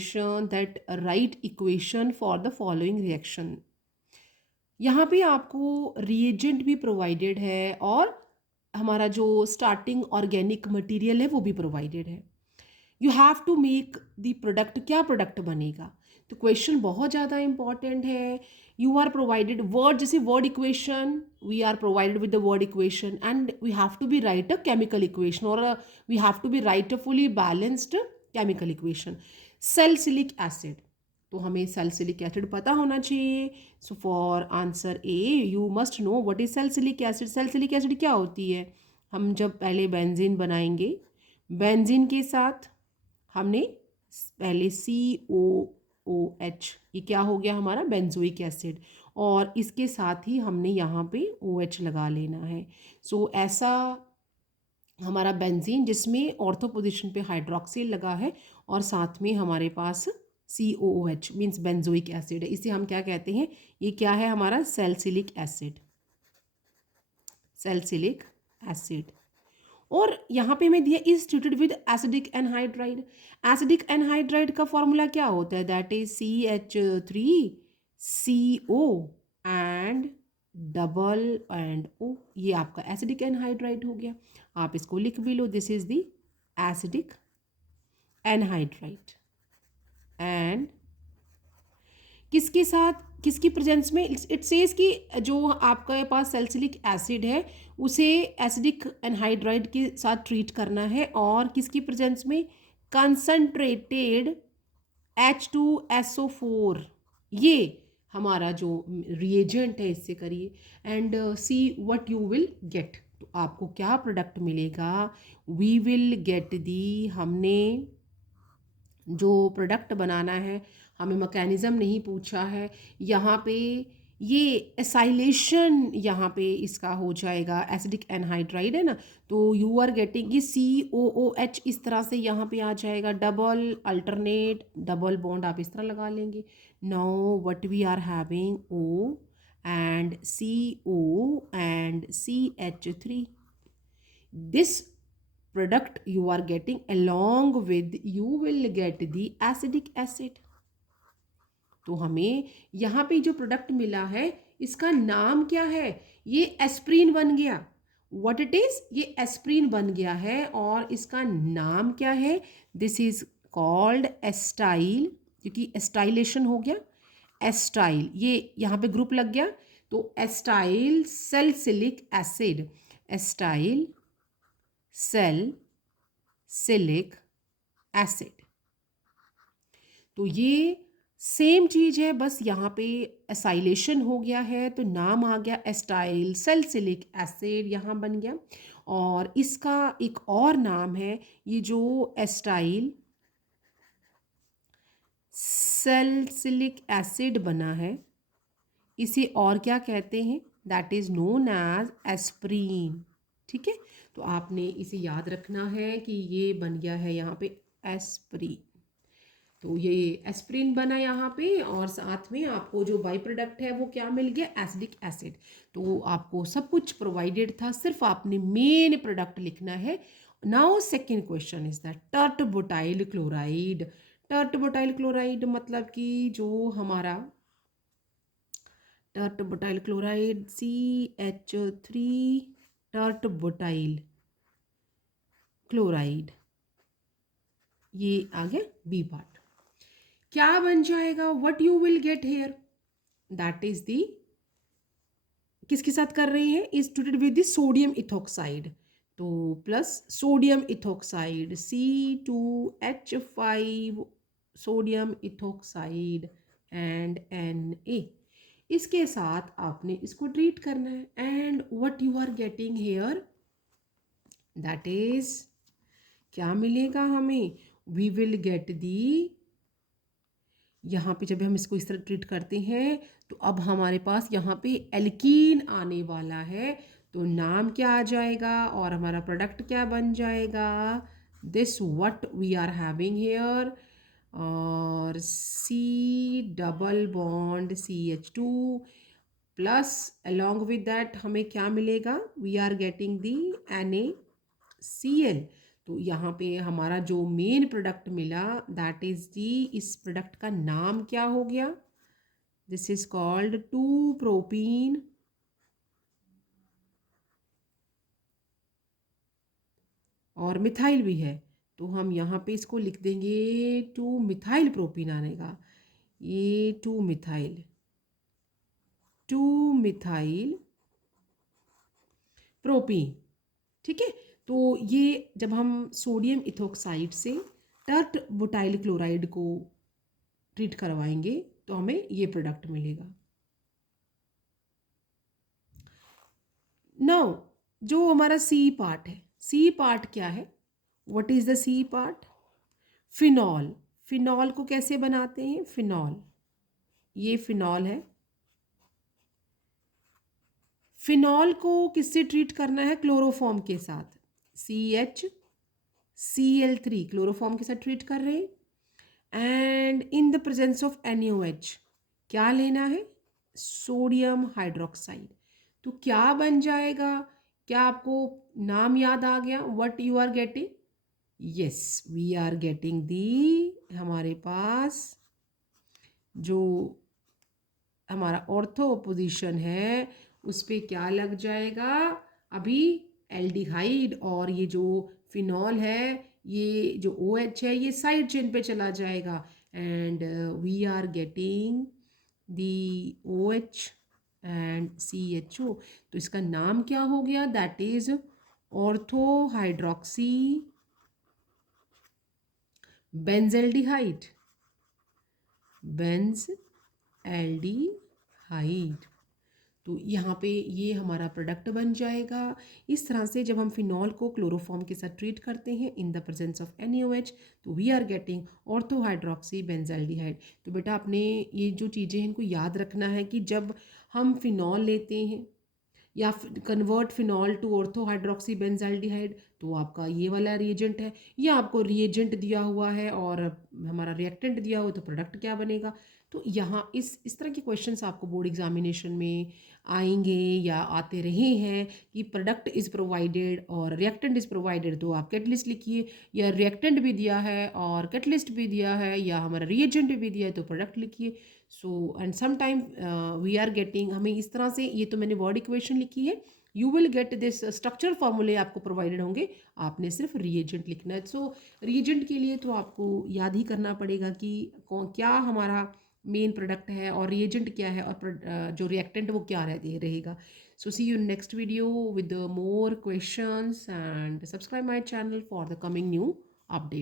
That right equation for the following reaction. यहाँ पे आपको रिएजेंट भी प्रोवाइडेड है और हमारा जो स्टार्टिंग ऑर्गेनिक मटेरियल है वो भी प्रोवाइडेड है। You have to make the product, क्या प्रोडक्ट बनेगा। तो क्वेश्चन बहुत ज़्यादा इंपॉर्टेंट है। यू आर प्रोवाइडेड वर्ड, जैसे word equation, we are provided with the word equation and we have to be write a chemical equation और we have to be write a fully balanced chemical equation. Salicylic acid, तो हमें salicylic acid पता होना चाहिए। So for answer a you must know what is salicylic acid. Salicylic acid क्या होती है। हम जब पहले बेंजीन बनाएंगे, बेंजीन के साथ हमने पहले COOH, ये क्या हो गया हमारा बेंजोइक एसिड, और इसके साथ ही हमने यहाँ पे OH लगा लेना है। सो ऐसा हमारा बेंजीन जिसमें ऑर्थो पोजीशन पे हाइड्रोक्सिल लगा है और साथ में हमारे पास COOH मीन्स बेंजोइक एसिड है, इसे हम क्या कहते हैं, ये क्या है हमारा सैलिसिलिक एसिड। Salicylic acid. और यहाँ पे मैं दिया is treated with acidic anhydride. Acidic anhydride का फॉर्मूला क्या होता है, that is CH3CO and double and O। ये आपका एसिडिक एनहाइड्राइड हो गया। आप इसको लिख भी लो, this is the acidic anhydride. And किसके साथ, किसकी प्रेजेंस में, इट सेज कि जो आपके पास सैलिसिलिक एसिड है उसे एसिडिक एनहाइड्राइड के साथ ट्रीट करना है और किसकी प्रेजेंस में, कंसंट्रेटेड H2SO4, ये हमारा जो रिएजेंट है इससे करिए and see what you will gate. तो आपको क्या प्रोडक्ट मिलेगा, वी विल गेट दी, हमने जो प्रोडक्ट बनाना है, हमें मैकेनिज़्म नहीं पूछा है यहाँ पे, ये एसाइलेशन यहाँ पे इसका हो जाएगा, एसिडिक एनहाइड्राइड है ना, तो यू आर गेटिंग ये COOH इस तरह से यहाँ पे आ जाएगा, डबल अल्टरनेट डबल बॉन्ड आप इस तरह लगा लेंगे। Now what we are having O and CO and CH3, this product you are getting, along with you will get the acidic acid। तो हमें यहाँ पे जो प्रोडक्ट मिला है इसका नाम क्या है, ये एस्प्रीन बन गया। व्हाट इट इज, ये एस्प्रीन बन गया है और इसका नाम क्या है, दिस इज कॉल्ड एस्टाइल, क्योंकि एस्टाइलेशन हो गया, एस्टाइल, ये यहाँ पे ग्रुप लग गया, तो acetyl salicylic acid, acetyl salicylic acid. तो ये सेम चीज़ है, बस यहाँ पे एसाइलेशन हो गया है तो नाम आ गया एस्टाइल सैलिसिलिक एसिड, यहाँ बन गया। और इसका एक और नाम है, ये जो एस्टाइल सैलिसिलिक एसिड बना है इसे और क्या कहते हैं, that is known as aspirin. ठीक है, तो आपने इसे याद रखना है कि ये बन गया है यहाँ पे एस्प्रीन। तो ये एस्प्रीन बना यहाँ पे और साथ में आपको जो बाई प्रोडक्ट है वो क्या मिल गया, एसिडिक एसिड। तो आपको सब कुछ प्रोवाइडेड था, सिर्फ आपने मेन प्रोडक्ट लिखना है। Now second question is that tert butyl chloride. Tert butyl chloride मतलब कि जो हमारा tert butyl chloride CH3 tert butyl chloride, ये आ गया बी पार्ट। क्या बन जाएगा, what you will get here, that is the, किसके साथ कर रहे हैं, is treated with the sodium ethoxide, तो plus sodium ethoxide C2H5 sodium ethoxide and Na, इसके साथ आपने इसको ट्रीट करना है and what you are getting here, that is क्या मिलेगा हमें, वी विल गेट दी, यहाँ पे जब हम इसको इस तरह ट्रीट करते हैं तो अब हमारे पास यहाँ पे एल्कीन आने वाला है, तो नाम क्या आ जाएगा और हमारा प्रोडक्ट क्या बन जाएगा, this what we are having here, और C double bond CH2 plus along with that हमें क्या मिलेगा, we are getting the NaCl। तो यहाँ पे हमारा जो मेन प्रोडक्ट मिला दैट इज़ दी, इस प्रोडक्ट का नाम क्या हो गया? दिस इज कॉल्ड 2-प्रोपीन और मिथाइल भी है, तो हम यहाँ पे इसको लिख देंगे 2-मिथाइल प्रोपीन आनेगा। ये 2-मिथाइल प्रोपीन, ठीक है। तो ये जब हम सोडियम इथोक्साइड से टर्ट बुटाइल क्लोराइड को ट्रीट करवाएंगे तो हमें ये प्रोडक्ट मिलेगा। नाउ जो हमारा सी पार्ट है, सी पार्ट क्या है? What is the C part? Phenol. Phenol को कैसे बनाते हैं? फिनॉल, ये फिनॉल है। फिनॉल को किससे ट्रीट करना है? क्लोरोफॉर्म के साथ। CHCl3 क्लोरोफॉर्म के साथ ट्रीट कर रहे हैं। And in the presence of NaOH क्या लेना है? Sodium hydroxide. तो क्या बन जाएगा? क्या आपको नाम याद आ गया? What you are getting? Yes, we are getting the, हमारे पास जो हमारा ऑर्थो पोजीशन है उस पे क्या लग जाएगा? अभी एल्डिहाइड, और ये जो फिनॉल है, ये जो OH है, ये साइड चेन पे चला जाएगा and we are getting the OH and CHO। तो इसका नाम क्या हो गया? That is ortho hydroxy benzaldehyde, benzaldehyde. तो यहाँ पे ये हमारा प्रोडक्ट बन जाएगा। इस तरह से जब हम फिनॉल को क्लोरोफॉर्म के साथ ट्रीट करते हैं in the presence of NaOH, तो we are getting ortho hydroxy benzaldehyde. तो बेटा आपने ये जो चीज़ें हैं इनको याद रखना है कि जब हम फिनॉल लेते हैं या convert phenol to ortho hydroxy benzaldehyde, तो आपका ये वाला रिएजेंट है, या आपको रिएजेंट दिया हुआ है और हमारा रिएक्टेंट दिया हुआ, तो प्रोडक्ट क्या बनेगा? तो यहाँ इस तरह के क्वेश्चंस आपको बोर्ड एग्जामिनेशन में आएंगे या आते रहे हैं कि प्रोडक्ट इज़ प्रोवाइडेड और रिएक्टेंट इज़ प्रोवाइडेड, तो आप कैटलिस्ट लिखिए, या रिएक्टेंट भी दिया है और कैटलिस्ट भी दिया है या हमारा रिएजेंट भी दिया है तो प्रोडक्ट लिखिए। So and some time we are getting, हमें इस तरह से, ये तो मैंने वर्ड इक्वेशन लिखी है, you will get this structure फॉर्मूले आपको प्रोवाइडेड होंगे, आपने सिर्फ रिएजेंट लिखना है। सो रिएजेंट के लिए तो आपको याद ही करना पड़ेगा कि क्या हमारा मेन प्रोडक्ट है और रिएजेंट क्या है, और जो रिएक्टेंट वो क्या रहेगा। So see you next video with more questions and subscribe my channel for the coming new update.